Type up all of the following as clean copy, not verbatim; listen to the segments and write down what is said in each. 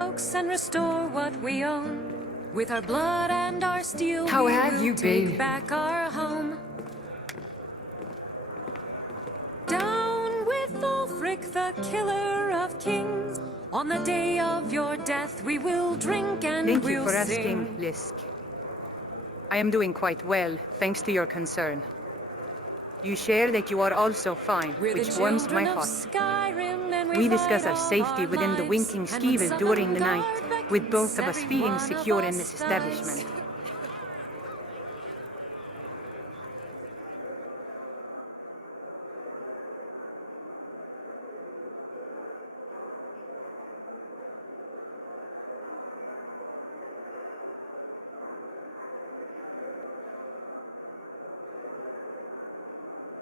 Oaks and restore what we own. With our blood and our steel, How we have will you take been? back our home. Down with Ulfric, the killer of kings. On the day of your death, we will drink and Thank we'll you for sing. asking, Lisk. I am doing quite well, thanks to your concern. You share that you are also fine, We're which the warms my children of heart. Skyrim, and We fight discuss our all safety our within the lives. winking And when skeever during the Sovngarde night, with both of us beckons, feeling every one secure of in us this dies. establishment.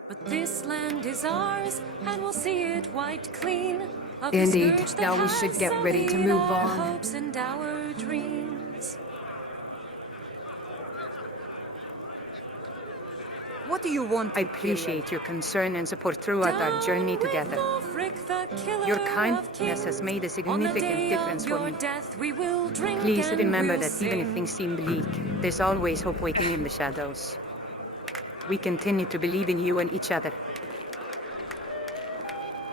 But this land is ours, and we'll see it wiped clean. Of the Indeed. scourge that Now we should has get ready to sullied move our on. hopes and our dreams. What do you want? I appreciate your concern and support throughout our journey together. Your kindness has made a significant difference for me. Please remember that even if things seem bleak, there's always hope waiting in the shadows. We continue to believe in you and each other.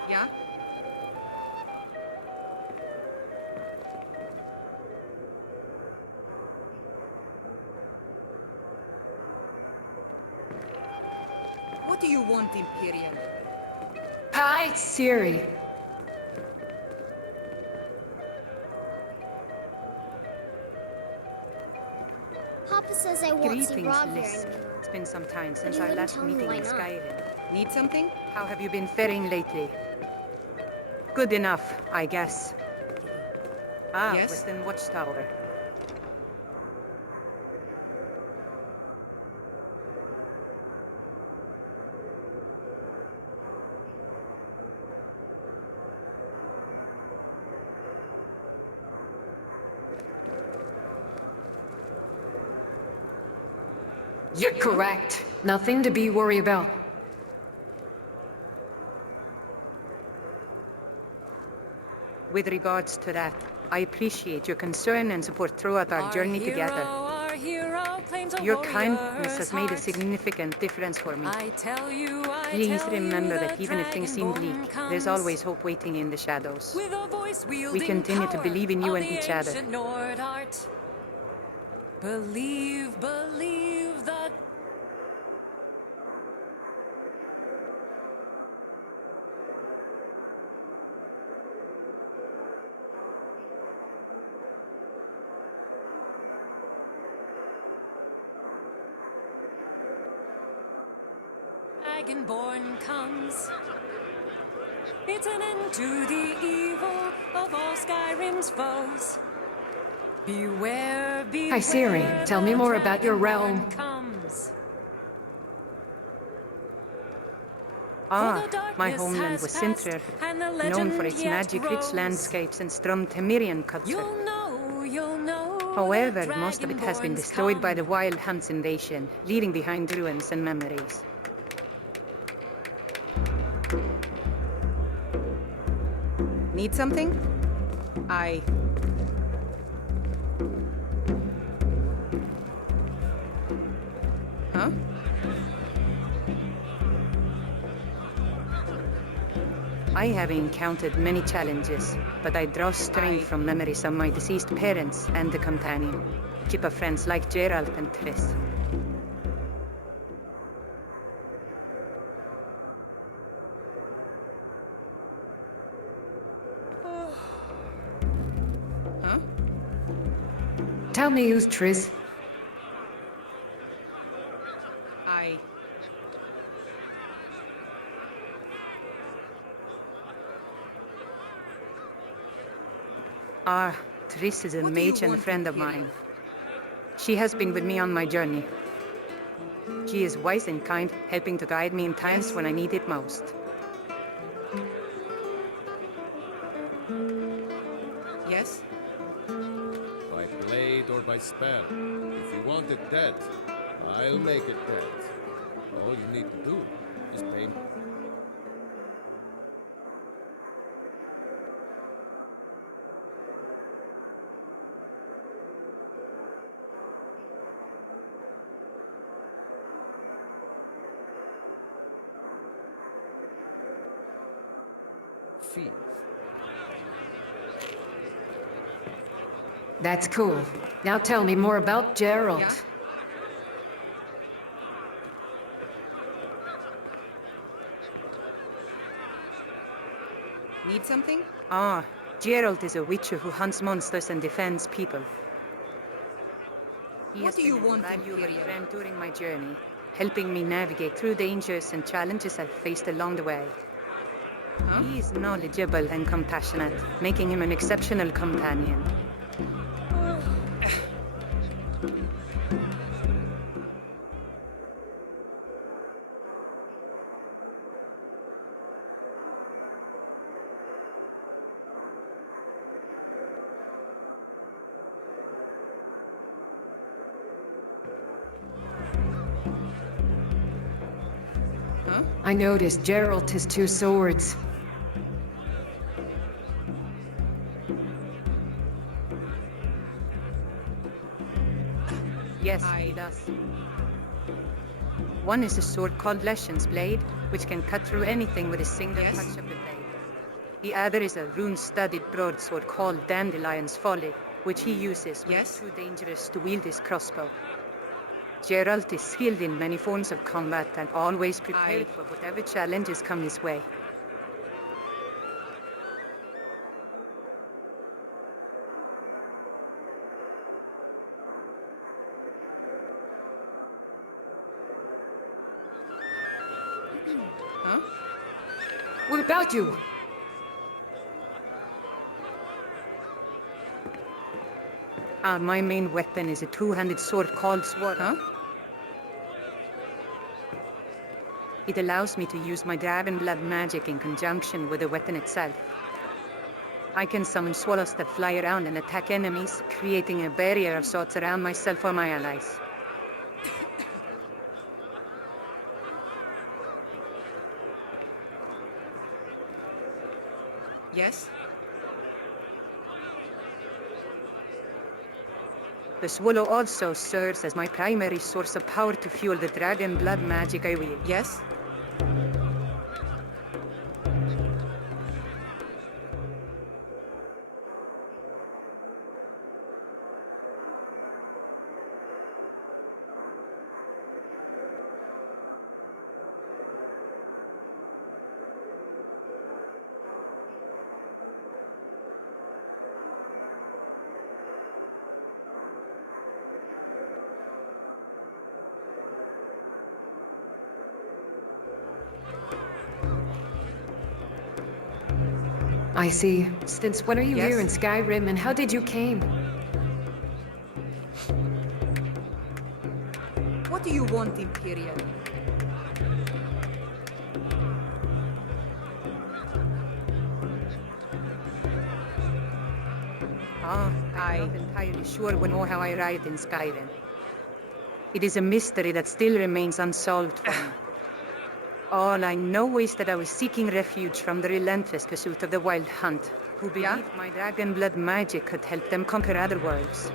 Yeah? What do you want, Imperial? Hi, Ciri. Papa says I won't see Greetings, Rob here Lisk. anymore. It's been some time since he our wouldn't last tell me meeting why in not. Skyrim. Need something? How have you been faring lately? Good enough, I guess. Ah, Yes? Western Watchtower. You're correct. Nothing to be worried about. With regards to that, I appreciate your concern and support throughout our journey together. Our hero claims a Your warrior's kindness has made a heart. significant difference for me. I tell you, Please tell remember you, that the even if things seem Dragonborn bleak, comes there's always hope waiting in the shadows. with a voice We wielding continue to power believe in you of and the each other. ancient Nord art. Believe, believe the Dragonborn comes. It's an end to the evil of all Skyrim's foes. Beware, beware. Hi, Ciri. Tell me the more about your realm. Dragonborn comes. Ah, For the my darkness homeland has was passed, Sintrir, and the known legend for its yet magic-rich grows. landscapes and strong Temerian culture. You'll know. However, the most of it has been Dragonborns destroyed by the come. Wild Hunt's invasion, leaving behind ruins and memories. Need something? Huh? I have encountered many challenges, but I draw strength from memories of my deceased parents and the companion. Keep of friends like Geralt and Triss. Huh? Tell me who's Triss. Triss is a mage and a friend of mine. She has been with me on my journey. She is wise and kind, helping to guide me in times when I need it most. Yes? By blade or by spell. If you want it dead, I'll make it dead. All you need to do is pay me. thief. That's cool. Now tell me more about Geralt. Yeah? Need something? Ah, Geralt is a witcher who hunts monsters and defends people. He has been a valuable friend during my journey, helping me navigate through dangers and challenges I've faced along the way. Huh? He is knowledgeable and compassionate, making him an exceptional companion. I noticed Geralt has 2 swords. Yes, he does. One is a sword called Leshen's Blade, which can cut through anything with a single touch of the blade. The other is a rune-studded broadsword called Dandelion's Folly, which he uses when it's too dangerous to wield his crossbow. Geralt is skilled in many forms of combat and always prepared for whatever challenges come his way. Huh? What about you? My main weapon is a 2-handed sword called Sword. Huh? It allows me to use my dragon blood magic in conjunction with the weapon itself. I can summon swallows that fly around and attack enemies, creating a barrier of sorts around myself or my allies. Yes? The swallow also serves as my primary source of power to fuel the dragon blood magic I wield. Yes? I see. Since when are you here in Skyrim, and how did you came? What do you want, Imperial? I'm not entirely sure we know how I arrived in Skyrim. It is a mystery that still remains unsolved for me. All I know is that I was seeking refuge from the relentless pursuit of the Wild Hunt, who believed my dragon blood magic could help them conquer other worlds.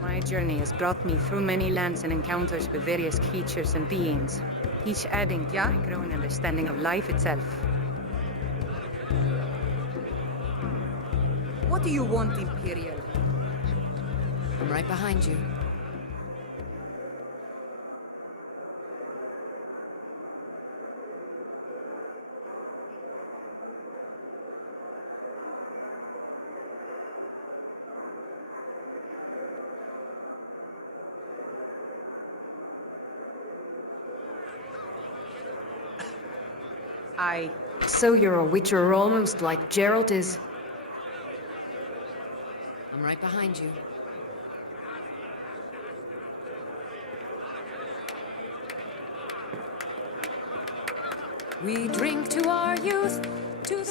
My journey has brought me through many lands and encounters with various creatures and beings, each adding to my growing understanding of life itself. What do you want, Imperial? I'm right behind you. So you're a witcher almost like Geralt is? I'm right behind you. We drink to our youth, to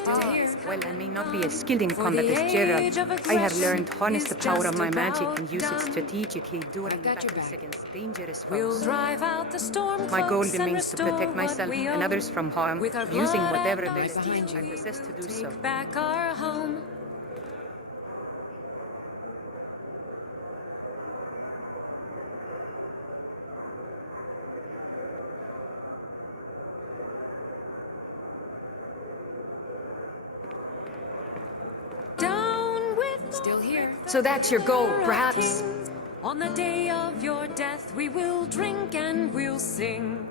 Well, I may not be as skilled in combat as Geralt. I have learned to harness the power of my magic and use it strategically during battles against dangerous We'll foes. drive out the storm. My goal remains to protect myself and others from harm, using whatever abilities I possess to do so. Take back our home. Still here. So that's your goal, perhaps? On the day of your death, we will drink and we'll sing.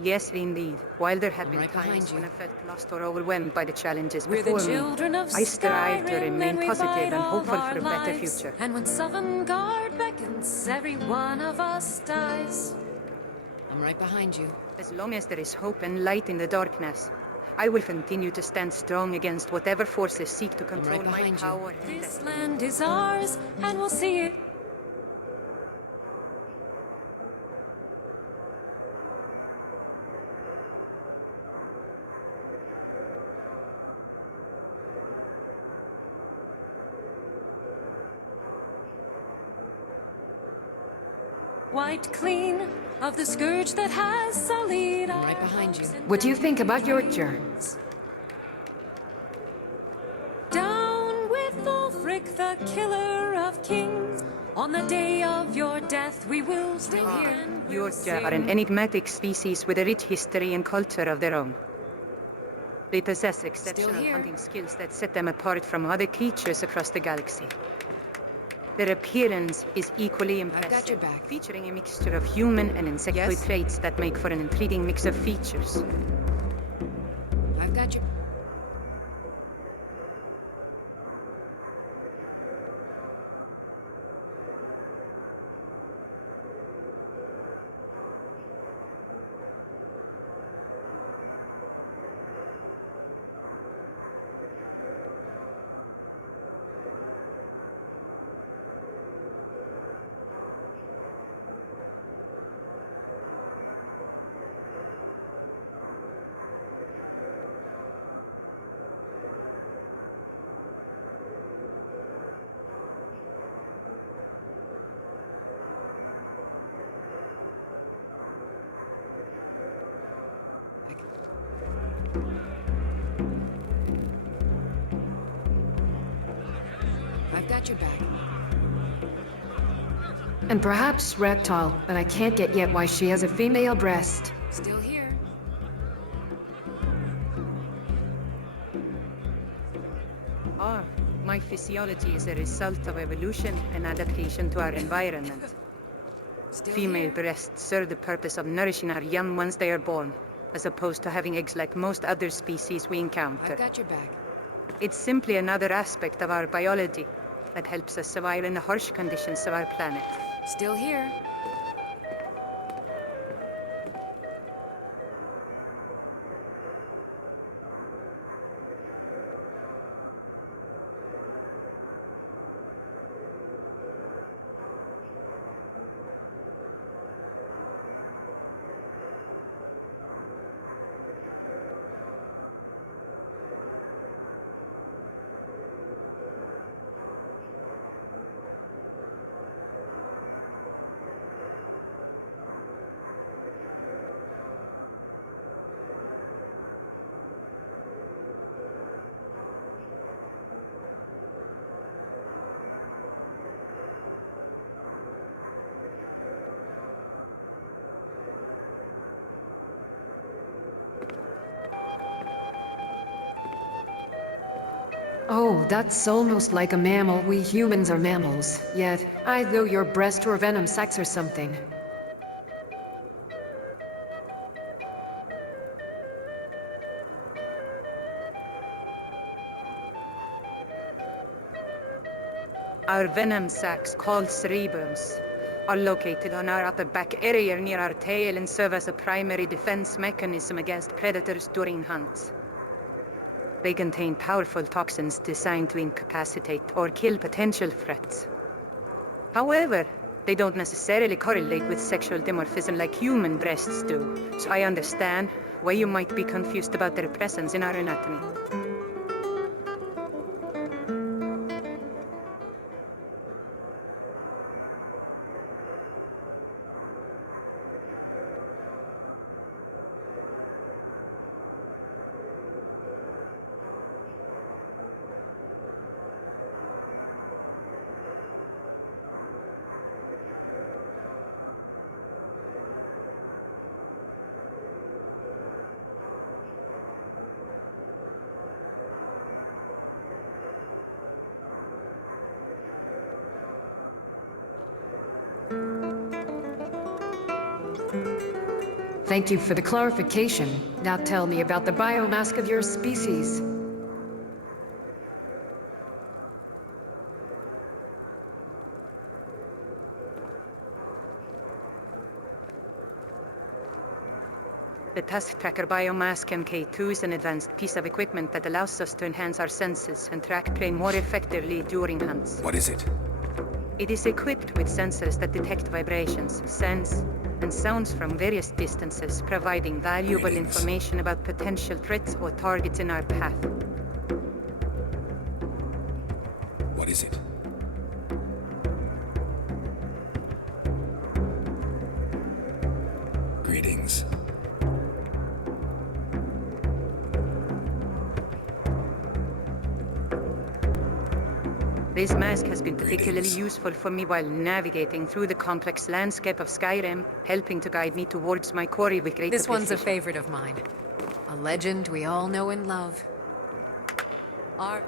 Yes, indeed. While there have I'm been right behind times you. when I felt lost or overwhelmed by the challenges We're the before me, children of I strive to Skyrim, remain and we positive fight and all hopeful our for a better lives. future. And when Sovngarde beckons, every one of us dies. I'm right behind you. As long as there is hope and light in the darkness, I will continue to stand strong against whatever forces seek to control right my behind you. power and This destiny. land is ours, and we'll see it. Wiped clean of the scourge that has sullied our right behind you. What do you think about yautja? Down with Ulfric, the killer of kings. On the day of your death, we will still hear and we'll Yautja are an sing. enigmatic species with a rich history and culture of their own. They possess exceptional here. hunting skills that set them apart from other creatures across the galaxy. Their appearance is equally impressive, got your back. featuring a mixture of human and insectoid traits that make for an intriguing mix of features. I've got your... I've got your back. And perhaps reptile, but I can't get yet why she has a female breast. Still here. My physiology is a result of evolution and adaptation to our environment. Still Female here. breasts serve the purpose of nourishing our young once they are born, as opposed to having eggs like most other species we encounter. I've got your back. It's simply another aspect of our biology that helps us survive in the harsh conditions of our planet. Still here. Oh, that's almost like a mammal. We humans are mammals. Yet, I thought your breast were venom sacs or something. Our venom sacs, called cerebrums, are located on our upper back area near our tail and serve as a primary defense mechanism against predators during hunts. They contain powerful toxins designed to incapacitate or kill potential threats. However, they don't necessarily correlate with sexual dimorphism like human breasts do, so I understand why you might be confused about their presence in our anatomy. Thank you for the clarification. Now tell me about the biomass of your species. The Task Tracker Biomask MK2 is an advanced piece of equipment that allows us to enhance our senses and track prey more effectively during hunts. What is it? It is equipped with sensors that detect vibrations, sense, and sounds from various distances, providing valuable information about potential threats or targets in our path. What is it? Greetings. This mask has been particularly useful for me while navigating through the complex landscape of Skyrim, helping to guide me towards my quarry with greater This one's a precision. favorite of mine. A legend we all know and love. Our...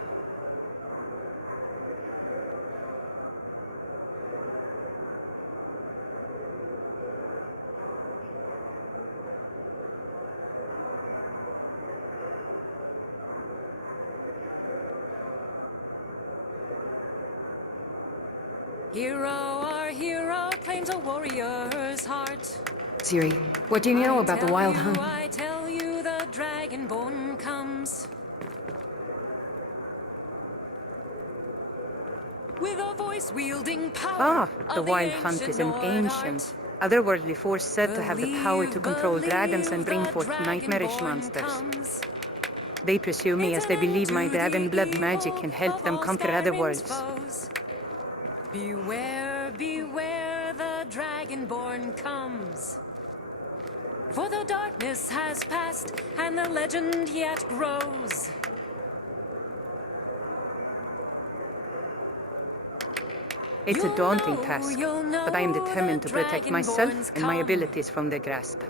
Hero, our hero, claims a warrior's heart. Ciri, what do you know about the wild hunt? I tell you, the dragonborn comes. With a voice-wielding power. The Wild Hunt is an ancient, otherworldly force said to have the power to control dragons and bring forth nightmarish monsters. They pursue me as they believe my dragon blood magic can help them conquer other worlds. Beware, beware, the dragonborn comes. For the darkness has passed, and the legend yet grows. It's a daunting task, but I am determined to protect myself and my abilities from their grasp.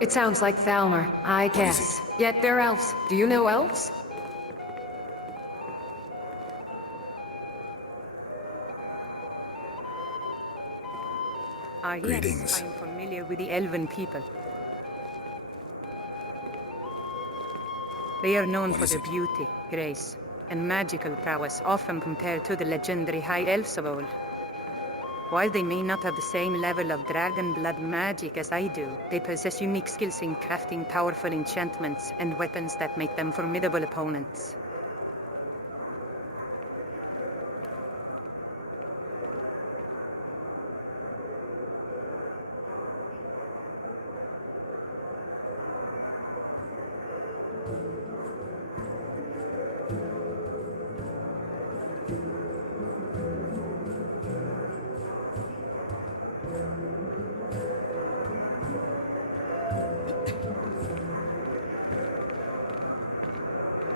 It sounds like Thalmor, I guess. Yet they're elves. Do you know elves? Greetings. Yes, I am familiar with the elven people. They are known for their beauty, grace, and magical prowess, often compared to the legendary high elves of old. While they may not have the same level of dragon blood magic as I do, they possess unique skills in crafting powerful enchantments and weapons that make them formidable opponents.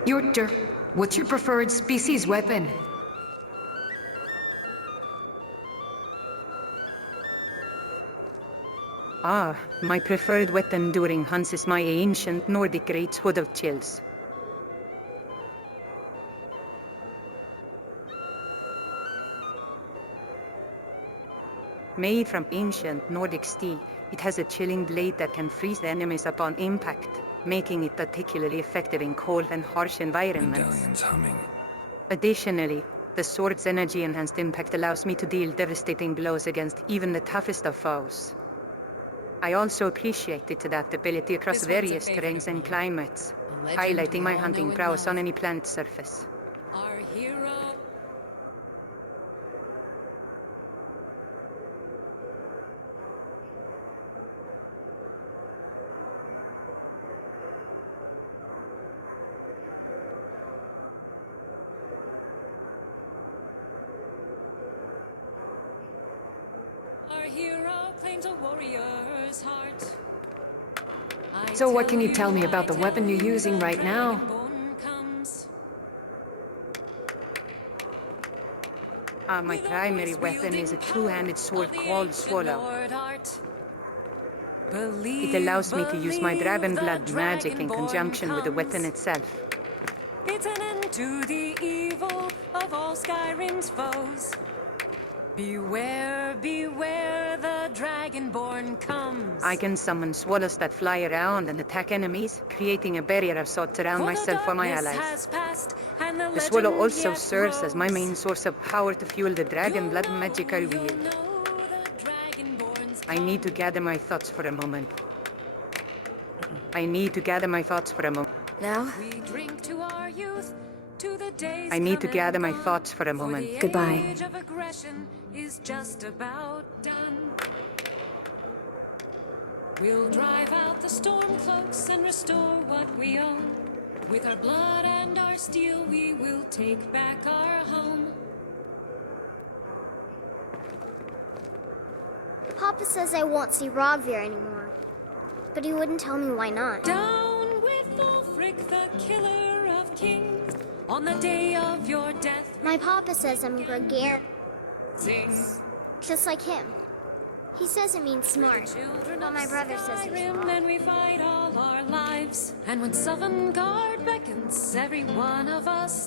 Yautja, what's your preferred species weapon? My preferred weapon during hunts is my ancient Nordic greatsword of chills. Made from ancient Nordic steel, it has a chilling blade that can freeze the enemies upon impact, making it particularly effective in cold and harsh environments. Medallion's humming. Additionally, the sword's energy-enhanced impact allows me to deal devastating blows against even the toughest of foes. I also appreciate its adaptability across This one's a various favorite terrains of and mine. climates, A legend highlighting we my all hunting know and prowess love. on any plant surface. Our hero. hero claims a warrior's heart. So what can you tell me about the weapon you're using right now? My primary weapon is a two-handed sword called Swallow. It allows me to use my dragon blood magic in conjunction with the weapon itself. It's an end to the evil of all Skyrim's foes. Beware, beware, the Dragonborn comes. I can summon swallows that fly around and attack enemies, creating a barrier of sorts around myself or my allies. The swallow also serves as my main source of power to fuel the dragon blood magic I wield. I need to gather my thoughts for a moment. Now? We drink to our youth, to the days I need to come gather and my gone. thoughts for a For moment. the Goodbye. age of aggression is just about done. We'll drive out the storm cloaks and restore what we own. With our blood and our steel, we will take back our home. Papa says I won't see Rogvir anymore. But he wouldn't tell me why not. Down with Ulfric, the killer of kings. On the day of your death, My papa says I'm gregarious, sing. just like him. He says it means smart, Children while of my brother says it's Skyrim, wrong. and we fight all our lives. And when Sovngarde beckons, every one of us